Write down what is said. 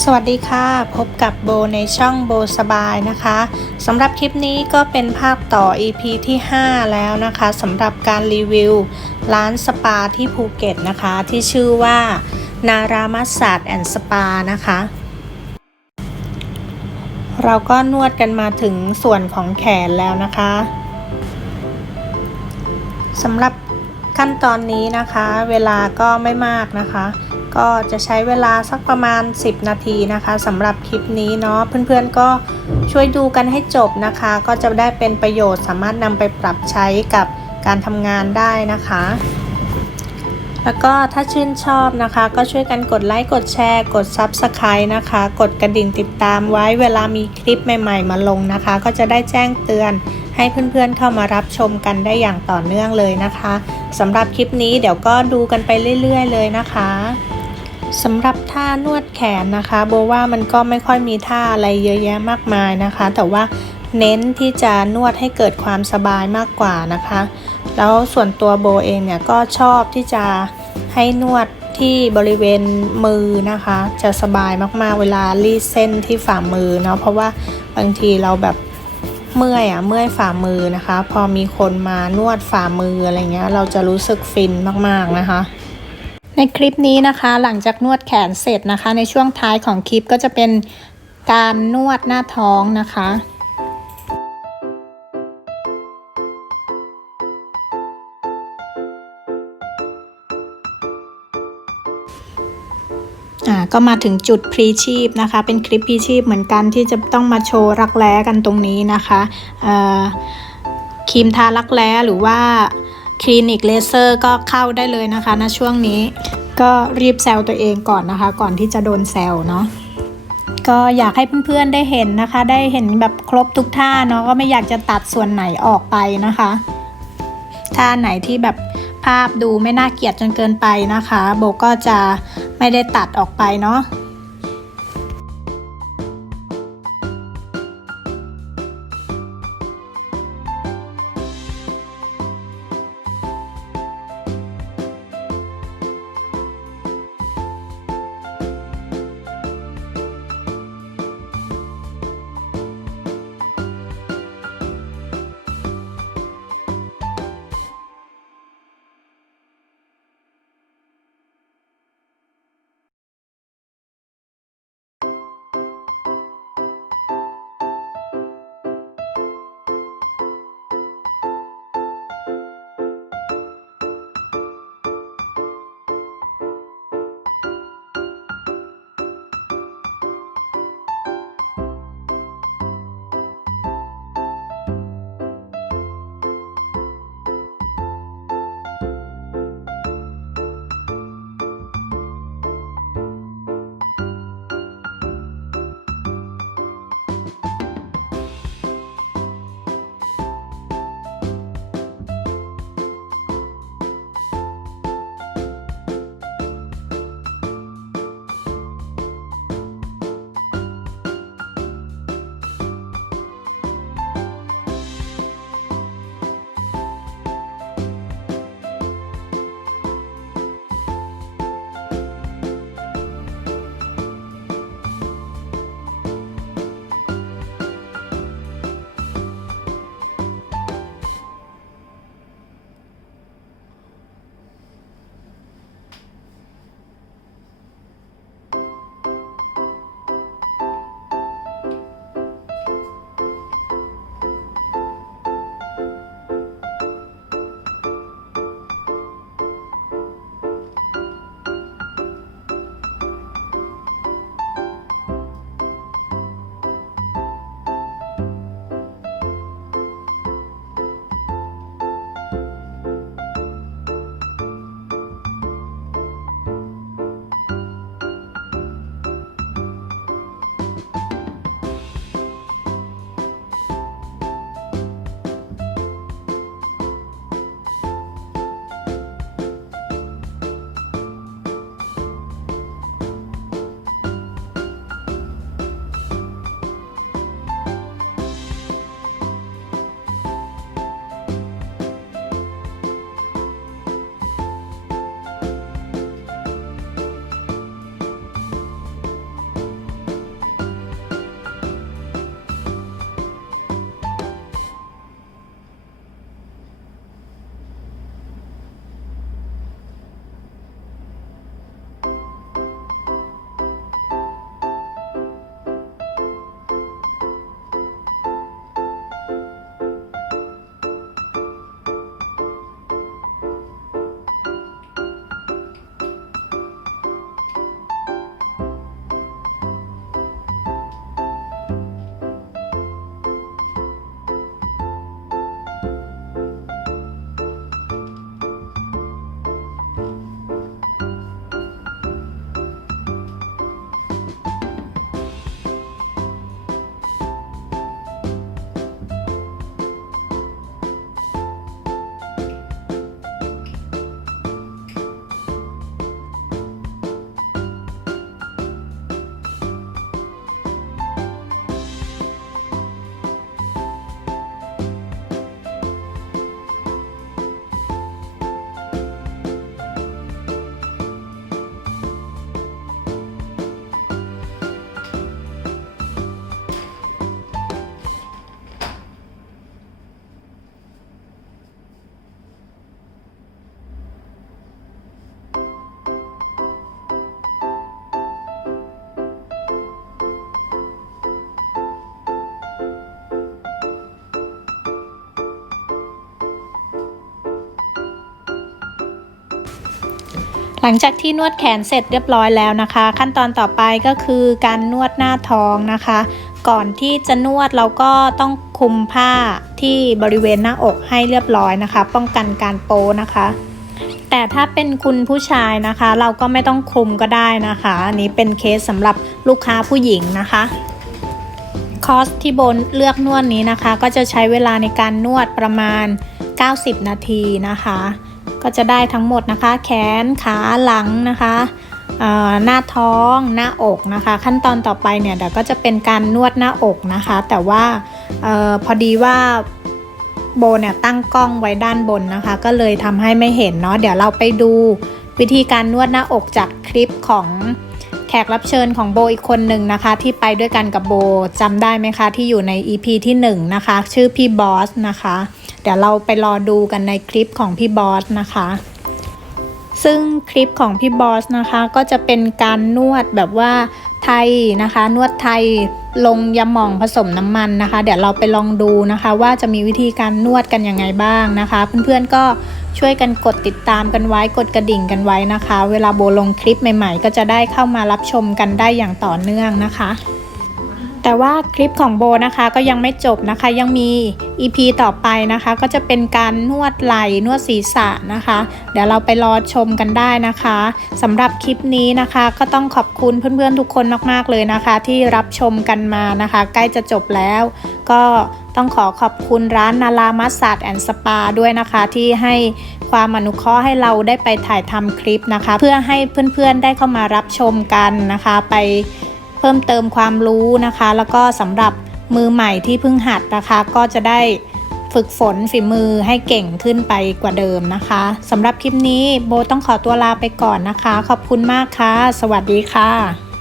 สวัสดีค่ะ พบกับโบในช่องโบสบายนะคะสำหรับคลิปนี้ก็เป็นภาคต่อ EP ที่ 5 แล้วนะคะสำหรับการรีวิว ร้านสปาที่ภูเก็ตนะคะ ที่ชื่อว่า นารามัสซาดแอนด์สปานะคะ เราก็นวดกันมาถึงส่วนของแขนแล้วนะคะสำหรับขั้นตอนนี้นะคะ เวลาก็ไม่มากนะคะ ก็จะใช้เวลาสักประมาณ 10 นาทีนะคะสำหรับคลิปนี้เนาะเพื่อนๆก็ช่วยดูกันให้จบนะคะ ก็จะได้เป็นประโยชน์สามารถนำไปปรับใช้กับการทำงานได้นะคะ แล้วก็ถ้าชื่นชอบนะคะ ก็ช่วยกันกดไลค์กดแชร์ กด Subscribe นะคะ กดกระดิ่งติดตามไว้เวลามีคลิปใหม่ๆ มาลงนะคะ ก็จะได้แจ้งเตือนให้เพื่อนๆเข้ามารับชมกันได้อย่างต่อเนื่องเลยนะคะสำหรับคลิปนี้เดี๋ยวก็ดูกันไปเรื่อย ๆ เลยนะคะ สำหรับท่านวดแขนนะคะโบว่ามันก็ไม่ค่อยมีท่าอะไรเยอะแยะมากมายนะคะ แต่ว่าเน้นที่จะนวดให้เกิดความสบายมากกว่านะคะ แล้วส่วนตัวโบเองเนี่ยก็ชอบที่จะให้นวดที่บริเวณมือนะคะ จะสบายมากๆเวลารีดเส้นที่ฝ่ามือเนาะเพราะว่าบางทีเราแบบเมื่อยอะเมื่อยฝ่ามือนะคะ พอมีคนมานวดฝ่ามืออะไรเงี้ย เราจะรู้สึกฟินมากๆนะคะ ในคลิปนี้นะคะหลังจากนวดแขนเสร็จนะคะ ในช่วงท้ายของคลิปก็จะเป็นการนวดหน้าท้องนะคะอ่าก็มาถึงจุดพรีชีพนะคะ เป็นคลิปพรีชีพเหมือนกันที่จะต้องมาโชว์รักแร้กันตรงนี้นะคะเอ่อครีมทารักแร้หรือว่า คลินิกเลเซอร์ก็เข้าได้เลยนะคะณช่วงนี้ ก็รีบแซวตัวเองก่อนนะคะ ก่อนที่จะโดนแซวเนาะก็อยากให้เพื่อนๆได้เห็นนะคะ ได้เห็นแบบครบทุกท่าเนาะก็ไม่อยากจะตัดส่วนไหนออกไปนะคะท่าไหนที่แบบภาพดูไม่น่าเกลียดจนเกินไปนะคะ โบก็จะไม่ได้ตัดออกไปเนาะ หลังจากที่นวดแขนเสร็จเรียบร้อยแล้วนะคะ ขั้นตอนต่อไปก็คือการนวดหน้าท้องนะคะ ก่อนที่จะนวดเราก็ต้องคลุมผ้าที่บริเวณหน้าอกให้เรียบร้อยนะคะ ป้องกันการโปนะคะ แต่ถ้าเป็นคุณผู้ชายนะคะ เราก็ไม่ต้องคลุมก็ได้นะคะอันนี้เป็นเคสสำหรับลูกค้าผู้หญิงนะคะคอสที่บนเลือกนวดนี้นะคะ ก็จะใช้เวลาในการนวดประมาณ 90 นาทีนะคะ ก็จะได้ทั้งหมดนะคะ แขนขาหลังนะคะหน้าท้องหน้าอกนะคะ ขั้นตอนต่อไปเนี่ยเดี๋ยวก็จะเป็นการนวดหน้าอกนะคะ แต่ว่าออพอดีว่าโบเนี่ยตั้งกล้องไว้ด้านบนนะคะ ก็เลยทำให้ไม่เห็นเนาะเดี๋ยวเราไปดูวิธีการนวดหน้าอกจากคลิปของแขกรับเชิญของโบอีกคนหนึ่งนะคะ ที่ไปด้วยกันกับโบจำได้ไหมคะ ที่อยู่ใน EP ที่1นะคะ ชื่อพี่บอสนะคะ เดี๋ยวเราไปรอดูกันในคลิปของพี่บอสนะคะ ซึ่งคลิปของพี่บอสนะคะ ก็จะเป็นการนวดแบบว่าไทยนะคะ นวดไทยลงยาหม่องผสมน้ำมันนะคะ เดี๋ยวเราไปลองดูนะคะ ว่าจะมีวิธีการนวดกันยังไงบ้างนะคะ เพื่อนๆก็ช่วยกันกดติดตามกันไว้กดกระดิ่งกันไว้นะคะ เวลาโบลงคลิปใหม่ ๆ ก็จะได้เข้ามารับชมกันได้อย่างต่อเนื่องนะคะ แต่ว่าคลิปของโบนะคะก็ยังไม่จบนะคะ ยังมี EP ต่อไปนะคะ ก็จะเป็นการนวดไหล่นวดศีรษะนะคะ เดี๋ยวเราไปรอชมกันได้นะคะสำหรับคลิปนี้นะคะ ก็ต้องขอบคุณเพื่อนๆทุกคนมากๆเลยนะคะ ที่รับชมกันมานะคะ ใกล้จะจบแล้ว ก็ต้องขอขอบคุณร้านนารามัสซาดแอนด์สปาด้วยนะคะ ที่ให้ความอนุเคราะห์ให้เราได้ไปถ่ายทำคลิปนะคะ เพื่อให้เพื่อนๆได้เข้ามารับชมกันนะคะ ไป เพิ่มเติมความรู้นะคะ แล้วก็สำหรับมือใหม่ที่เพิ่งหัดนะคะ ก็จะได้ฝึกฝนฝีมือให้เก่งขึ้นไปกว่าเดิมนะคะสำหรับคลิปนี้โบต้องขอตัวลาไปก่อนนะคะ ขอบคุณมากค่ะ สวัสดีค่ะ